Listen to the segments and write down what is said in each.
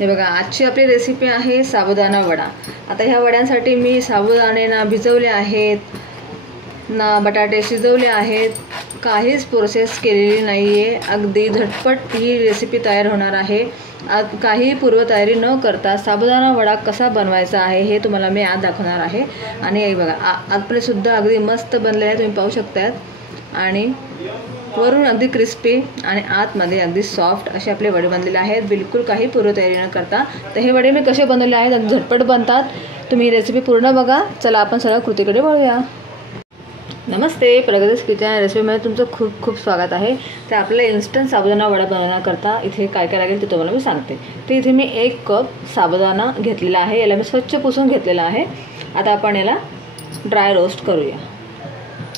हे बघा, आजची आपली रेसिपी आहे साबुदाणा वडा। आता ह्या वड्यांसाठी मी साबुदाणे ना भिजवले आहेत, ना बटाटे शिजवले आहेत, काहीच प्रोसेस केलेली नाही आहे। अगदी झटपट ही रेसिपी तयार होणार आहे। काही पूर्वतयारी न करता साबुदाणा वडा कसा बनवायचा आहे हे तुम्हाला मी आज दाखवणार आहे। आणि हे बघा, आपले सुद्धा अगदी मस्त बनले आहे, तुम्ही पाहू शकता। आणि वरून अगदी क्रिस्पी आणि आतमध्ये अगदी सॉफ्ट असे आपले वडे बनलेले आहेत, बिलकुल काही पूर्वतयारी न करता। तर हे वडे मी कसे बनवले आहेत, अगदी झटपट बनतात। तुम्ही रेसिपी पूर्ण बघा। चला आपण सरळ कृतीकडे वळूया। नमस्ते, प्रगतीज किचन रेसिपीमध्ये तुमचं खूप खूप स्वागत आहे। तर आपल्याला इन्स्टंट साबुदाणा वडा बनवण्याकरता इथे काय काय लागेल ते तुम्हाला मी सांगते। तर इथे मी 1 कप साबुदाणा घेतलेला आहे, याला मी स्वच्छ पुसून घेतलेला आहे। आता आपण याला ड्राय रोस्ट करूया।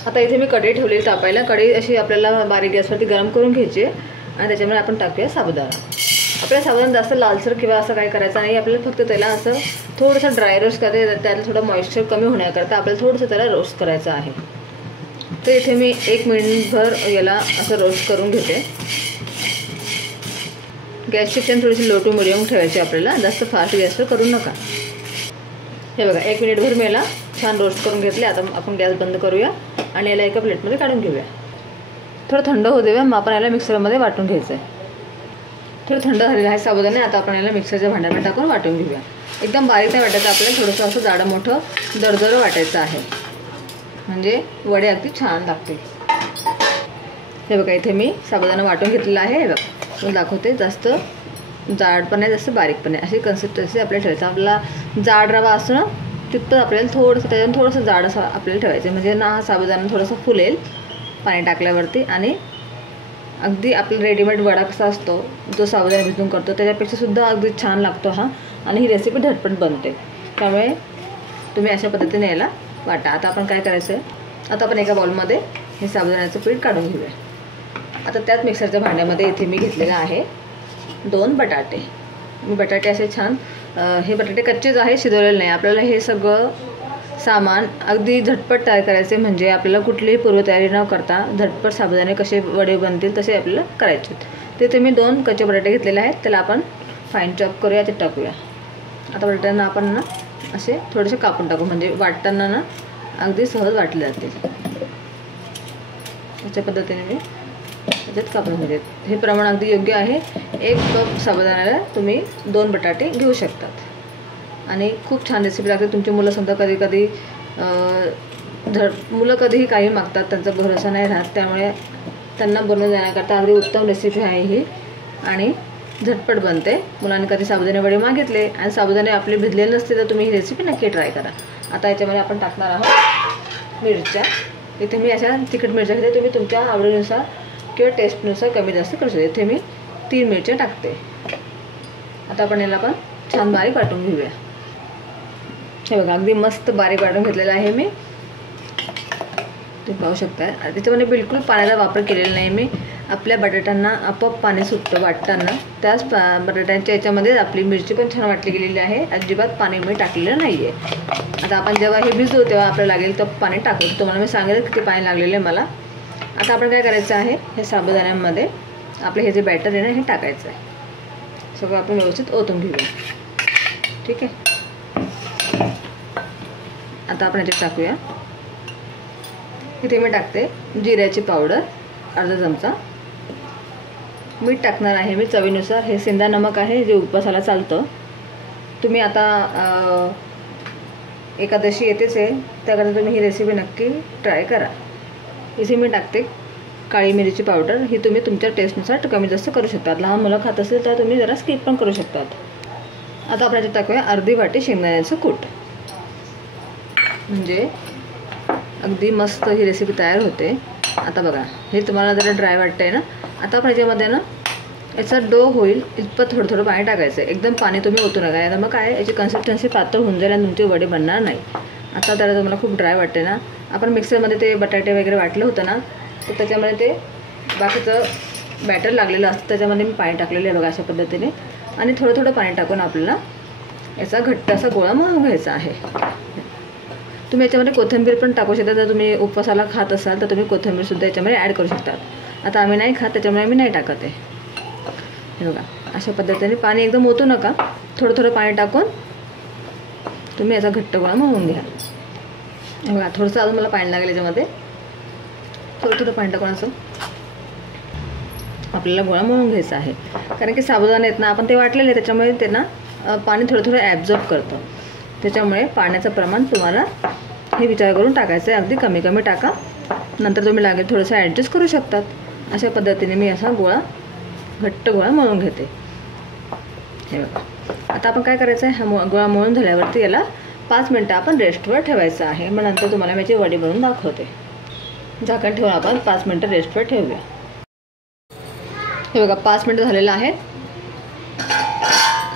आता इथे मी कढई ठेवलेली तापायला। कढई अशी आपल्याला बारीक गॅसवरती गरम करून घ्यायची आणि त्याच्यामध्ये आपण टाकूया साबुदाणा। आपल्याला साबुदाणा जास्त लालसर किंवा असं काय करायचं नाही, आपल्याला फक्त त्याला असं थोडंसं ड्राय रोस्ट करायचं। त्याला थोडं मॉइश्चर कमी होण्याकरता आपल्याला थोडंसं त्याला रोस्ट करायचं आहे। तर इथे मी 1 मिनिटभर याला असं रोस्ट करून घेते। गॅसची फ्लेम थोडीशी लो टू मिडियम ठेवायची आपल्याला, जास्त फास्ट गॅसवर करू नका। हे बघा, 1 मिनिटभर मी याला छान रोस्ट करून घेतले। आता आपण गॅस बंद करूया आणि याला एका प्लेटमध्ये काढून घेऊया। थोडं थंड होऊ देऊया, मग आपण याला मिक्सरमध्ये वाटून घ्यायचं आहे। थोडं थंड झालेलं आहे साबुदाणे। आता आपण याला मिक्सरच्या भांड्यामध्ये टाकून वाटून घेऊया। एकदम बारीक नाही वाटायचं आपल्याला, थोडंसं असं जाडं मोठं दरदरं वाटायचं आहे, म्हणजे वडे अगदी छान लागतील। हे बघा, इथे मी साबुदाणा वाटून घेतलेला आहे। हे बघा, मी दाखवते। जास्त जाड पण नाही, जास्त बारीक पण नाही, अशी कन्सिस्टन्सी आपल्याला ठेवायचं। आपला जाड रवा असतो ना, तिथं आपल्याला थोडंसं त्याच्यानं थोडंसं जाड असं आपल्याला ठेवायचं, म्हणजे ना हा साबुदाणा थोडंसं फुलेल पाणी टाकल्यावरती। आणि अगदी आपला रेडीमेड वडा कसा असतो, जो साबुदाणा भिजवून करतो, त्याच्यापेक्षा सुद्धा अगदी छान लागतो हा। आणि ही रेसिपी झटपट बनते, त्यामुळे तुम्ही अशा पद्धतीने याला वाटा। आता आपण काय करायचं आहे, आता आपण एका बाउलमध्ये हे साबुदाण्याचं पीठ काढून घेऊया। आता त्याच मिक्सरच्या भांड्यामध्ये इथे मी घेतलेलं आहे 2 बटाटे। मी बटाटे असे छान, हे बटाटे कच्चेच आहे, शिजवलेले नाही। आपल्याला हे सगळं सामान अगदी झटपट तयार करायचे, म्हणजे आपल्याला कुठलीही पूर्वतयारी न करता झटपट साबुदाणे कसे वडे बनतील तसे आपल्याला करायचे। तिथे मी 2 कच्चे बटाटे घेतलेले आहेत, त्याला आपण फाईन चॉप करूया, ते टाकूया। आता बटाट्यांना आपण ना असे थोडेसे कापून टाकू, म्हणजे वाटताना ना अगदी सहज वाटले जातील। अशा पद्धतीने मी त्याच्यात कापून घेते। हे प्रमाण अगदी योग्य आहे। 1 कप साबुदाण्याला तुम्ही 2 बटाटे घेऊ शकतात आणि खूप छान रेसिपी लागते। तुमची मुलं समजा कधी मुलं कधीही काही मागतात, त्यांचा भरोसा नाही राहत, त्यामुळे त्यांना बनवून देण्याकरता अगदी उत्तम रेसिपी आहे ही आणि झटपट बनते। मुलांनी कधी साबुदाणे वडे मागितले आणि साबुदाणे आपले भिजले नसते तर तुम्ही ही रेसिपी नक्की ट्राय करा। आता याच्यामध्ये आपण टाकणार आहोत मिरच्या। इथे मी अशा तिखट मिरच्या घेते, तुम्ही तुमच्या आवडीनुसार किंवा टेस्टनुसार कमी जास्त करू शकता। इथे मी 3 मिरच्या टाकते। आता आपण याला पण छान बारीक वाटून घेऊया। हे बघा, अगदी मस्त बारीक वाटून घेतलेलं आहे मी, तुम्ही पाहू शकता। त्याच्यामध्ये बिलकुल पाण्याचा वापर केलेला नाही मी। आपल्या बटाट्यांना आपोआप पाणी सुटतं वाटताना, त्याच बटाट्यांच्या याच्यामध्ये आपली मिरची पण छान वाटली गेलेली आहे, अजिबात पाणी मी टाकलेलं नाही आहे। आता आपण जेव्हा हे भिजवू तेव्हा आपल्याला लागेल तर पाणी टाकू, तुम्हाला मी सांगेल किती पाणी लागलेलं आहे मला। आता आपण काय करायचं आहे, हे साबुदाण्यामध्ये आपले हे जे बॅटर आहे ना, हे टाकायचं आहे। सगळं आपण व्यवस्थित ओतून घेऊया, ठीक आहे। आता आपण याच्यात टाकूया, इथे मी टाकते जिऱ्याची पावडर अर्धा चमचा, मीठ टाकणार आहे मी चवीनुसार। हे सेंधा नमक आहे, जे उपवासाला चालतं। तुम्ही आता एकादशी येतेच आहे, त्याकरता तुम्ही ही रेसिपी नक्की ट्राय करा। इथे मी टाकते काळी मिरीची पावडर, ही तुम्ही तुमच्या टेस्टनुसार कमी जास्त करू शकता। लहान मुलं खात असेल तर तुम्ही जरा स्किप पण करू शकतात। आता आपण याच्यात टाकूया अर्धी वाटी शेंगदाण्याचं कूट, म्हणजे अगदी मस्त ही रेसिपी तयार होते। आता बघा, हे तुम्हाला जरा ड्राय वाटतंय ना, आता आपण याच्यामध्ये ना याचा डो होईल इतपत थोडं थोडं पाणी टाकायचं आहे। एकदम पाणी तुम्ही ओतू नका, आता मग काय याची कन्सिस्टन्सी पातळ होऊन जाईल आणि तुमचे वडे बनणार नाही। आता त्याला तुम्हाला खूप ड्राय वाटते ना, आपण मिक्सरमध्ये ते बटाटे वगैरे वाटलं होतं ना, तर त्याच्यामध्ये ते बाकीचं बॅटर लागलेलं असतं, त्याच्यामध्ये मी पाणी टाकलेलं आहे बघा अशा पद्धतीने। आणि थोडं थोडं पाणी टाकून आपल्याला याचा घट्ट असा गोळा मळून घ्यायचा आहे। तुम्ही याच्यामध्ये कोथिंबीर पण टाकू शकता, जर तुम्ही उपवासाला खात असाल तर तुम्ही कोथिंबीरसुद्धा याच्यामध्ये ॲड करू शकता। आता आम्ही नाही खात, त्याच्यामुळे आम्ही नाही टाकत आहे। हे बघा, अशा पद्धतीने पाणी एकदम ओतू नका, थोडं थोडं पाणी टाकून तुम्ही याचा घट्ट गोळा मळून घ्या. बघा थोडंसं अजून मला पाणी लागेल याच्यामध्ये, थोडं थोडं पाणी टाकून असं आपल्याला गोळा मळून घ्यायचा आहे. कारण की साबुदाणे आहेत ना आपण ते वाटलेले, त्याच्यामुळे ते ना पाणी थोडं थोडं ॲब्झॉर्ब करतं. त्याच्यामुळे पाण्याचं प्रमाण तुम्हाला हे विचार करून टाकायचं आहे. अगदी कमी कमी टाका, नंतर तुम्ही लागेल थोडंसं ॲडजस्ट करू शकतात. अशा पद्धतीने मी असा घट्ट गोळा मळून घेते. हे बघा आता आपण काय करायचं आहे, हा गोळा मळून झाल्यावरती याला 5 मिनटं आपण रेस्टवर ठेवायचं आहे. मग नंतर तुम्हाला मी याची वडी बनवून दाखवते. झाकण ठेवून आपण 5 मिनटं रेस्टवर ठेवूया. हे बघा 5 मिनटं झालेलं आहे.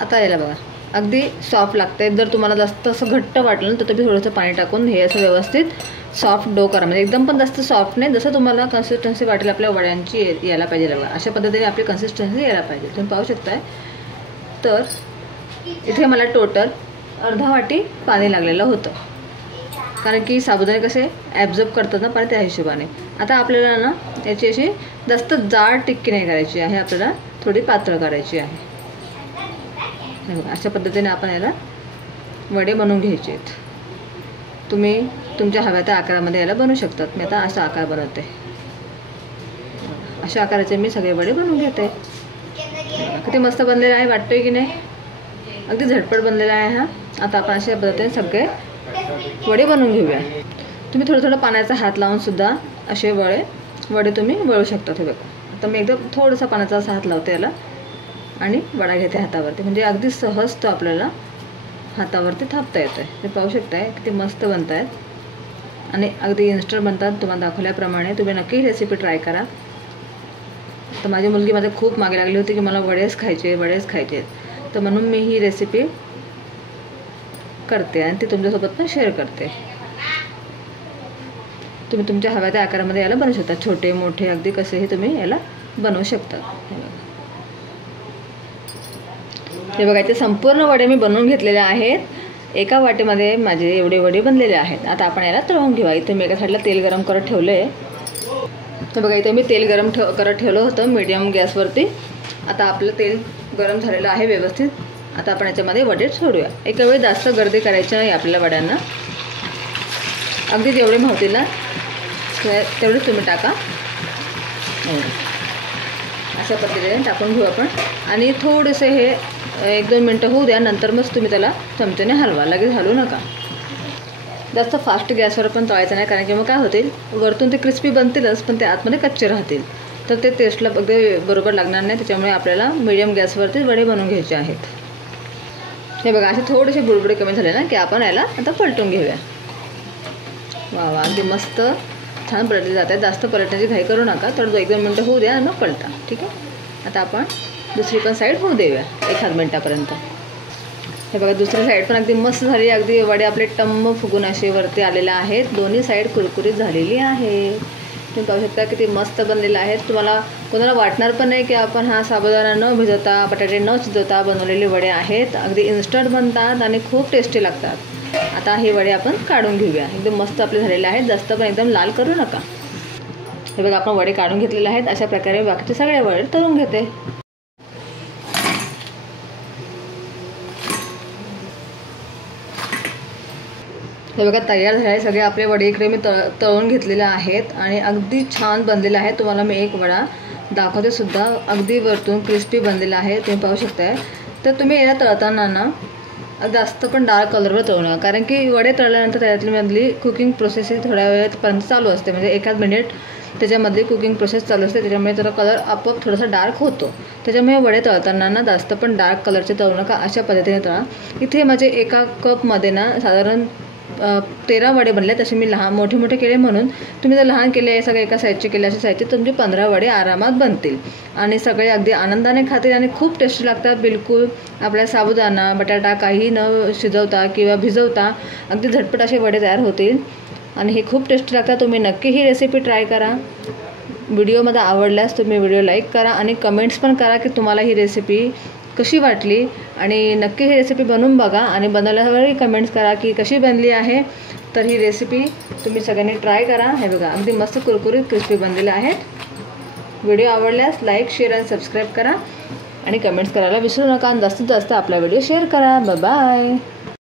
आता याला बघा अगदी सॉफ्ट लागते. जर तुम्हाला जास्त असं घट्ट वाटलं ना तर तुम्ही थोडंसं पाणी टाकून हे असं व्यवस्थित सॉफ्ट डो करा. म्हणजे एकदम पण जास्त सॉफ्ट नाही, जसं तुम्हाला कन्सिस्टन्सी वाटेल आपल्या वड्यांची यायला पाहिजे. बघा अशा पद्धतीने आपली कन्सिस्टन्सी यायला पाहिजे. तुम्ही पाहू शकताय. तर इथे मला टोटल अर्धा वाटी पाणी लागलेलं होतं, कारण की साबुदाणे कसे ॲब्झॉर्ब करतात ना पाणी, त्या हिशोबाने. आता आपल्याला ना याची अशी जास्त जाड टिक्की नाही करायची आहे, आपल्याला थोडी पातळ करायची आहे. हे बघा अशा पद्धतीने आपण याला वडे बनवून घ्यायचे आहेत. तुम्ही तुमच्या हव्या त्या आकारामध्ये याला बनवू शकतात. मी आता असा आकार बनवते. अशा आकाराचे मी सगळे वडे बनवून घेते. किती मस्त बनलेला आहे, वाटतोय की नाही? अगदी झटपट बनलेला आहे हा. आता आपण अशा पद्धतीने सगळे वडे बनवून घेऊया. तुम्ही थोडं थोडं पाण्याचा हात लावून सुद्धा असे वडे तुम्ही वळू शकता. हे बघा आता मी एकदम थोडासा पाण्याचा असा हात लावते याला आणि वडा घेते हातावरती. म्हणजे अगदी सहज तो आपल्याला हातावरती थापता येतो आहे. ते पाहू शकताय किती मस्त बनत आहेत आणि अगदी इन्स्टंट बनतात. तुम्हाला दाखवल्याप्रमाणे तुम्ही नक्की ही रेसिपी ट्राय करा. तर माझी मुलगी माझ्या खूप मागे लागली होती की मला वडेच खायचे, तर म्हणून मी ही रेसिपी करते आणि ती तुमच्यासोबत पण शेअर करते. तुम्ही तुमच्या हव्या त्या आकारामध्ये याला बनवू शकता. छोटे मोठे अगदी कसेही तुम्ही याला बनवू शकता. हे बघा इथे संपूर्ण वडे मी बनवून घेतलेले आहेत. एका वाटीमध्ये माझे एवढे वडे बनलेले आहेत. आता आपण याला तळून घेऊया. इथे मी एका साईडला तेल गरम करत ठेवलं आहे. तर बघा इथे मी तेल गरम करत ठेवलं होतं मीडियम गॅसवरती. आता आपलं तेल गरम झालेलं आहे व्यवस्थित. आता आपण याच्यामध्ये वडे सोडूया. एका वेळी जास्त गर्दी करायची नाही आपल्या वड्यांना. अगदी जेवढे मावतील ना तेवढेच तुम्ही टाका. अशा पद्धतीने टाकून घेऊ आपण आणि थोडेसे हे 1-2 मिनटं होऊ द्या. नंतर मग तुम्ही त्याला चमच्याने हलवा. लगेच हलवू नका. जास्त फास्ट गॅसवर पण तळायचं नाही, कारण की मग काय होतील, वरतून ते क्रिस्पी बनतीलच पण ते आतमध्ये कच्चे राहतील. तर ते टेस्टला अगदी बरोबर लागणार नाही. त्याच्यामुळे आपल्याला मीडियम गॅसवरती वडे बनवून घ्यायचे आहेत. हे बघा असे थोडेसे बुडबुडे कमी झाले ना की आपण याला आता पलटून घेऊया. वा वा अगदी मस्त छान पलटले जात आहेत. जास्त पलटण्याची घाई करू नका. तर 1-2 मिनटं होऊ द्या न पलटा. ठीक आहे. आता आपण दुसरी पण साईड होऊ देऊया 1 मिनटापर्यंत. हे बघा दुसरी साईड पण अगदी मस्त झाली. अगदी वडे आपले टम्म फुगून असे वरती आलेले आहेत. दोन्ही साईड कुरकुरीत झालेली आहे. तुम्ही पाहू शकता किती मस्त बनलेलं आहे. तुम्हाला कोणाला वाटणार पण नाही की आपण हा साबुदाणा न भिजवता बटाटे न शिजवता बनवलेले वडे आहेत. अगदी इन्स्टंट बनतात आणि खूप टेस्टी लागतात. आता हे वडे आपण काढून घेऊया. एकदम मस्त आपले झालेले आहेत. जास्त पण एकदम लाल करू नका. हे बघा आपण वडे काढून घेतलेले आहेत. अशा प्रकारे बाकीचे सगळे वडे तळून घेते. हे बघा तयार झाले सगळे आपले वडे. इकडे मी तळून घेतलेले आहेत आणि अगदी छान बनलेले आहेत. तुम्हाला मी एक वडा दाखवते सुद्धा. अगदी वरतून क्रिस्पी बनलेला आहे. तुम्ही पाहू शकताय. तर तुम्ही याला तळताना ना जास्त पण डार्क कलरवर तळू नका, कारण की वडे तळल्यानंतर त्याच्यामधली कुकिंग प्रोसेस ही थोड्या वेळापर्यंत चालू असते. म्हणजे 1 मिनिट त्याच्यामधली कुकिंग प्रोसेस चालू असते. त्याच्यामुळे त्याचा कलर आपोआप थोडासा डार्क होतो. त्याच्यामुळे वडे तळताना ना जास्त पण डार्क कलरचे तळू नका. अशा पद्धतीने तळा. इथे माझे एका कपमध्ये ना साधारण 13 वडे बनले. तसे मी मोठे मोठे केले म्हणून. तुम्ही जर लहान केले सगळे एका साईजचे केले अशा साईजचे तुमचे 15 वडे आरामात बनतील आणि सगळे अगदी आनंदाने खातील आणि खूप टेस्टी लागतात. बिलकुल आपल्या साबुदाणा बटाटा काही न शिजवता किंवा भिजवता अगदी झटपट असे वडे तयार होतील आणि हे खूप टेस्टी लागतात. तुम्ही नक्की ही रेसिपी ट्राय करा. व्हिडिओ मला आवडल्यास तुम्ही व्हिडिओ लाईक करा आणि कमेंट्स पण करा की तुम्हाला ही रेसिपी कशी वाटली आणि नक्की ही रेसिपी बनवून बघा आणि बनवल्यावरही कमेंट्स करा की कशी बनली आहे. तर ही रेसिपी तुम्ही सगळ्यांनी ट्राय करा. हे बघा अगदी मस्त कुरकुरीत क्रिस्पी बनलेले आहेत. व्हिडिओ आवडल्यास लाईक शेअर आणि सबस्क्राईब करा आणि कमेंट्स करायला विसरू नका आणि जास्तीत जास्त आपला व्हिडिओ शेअर करा. बाय.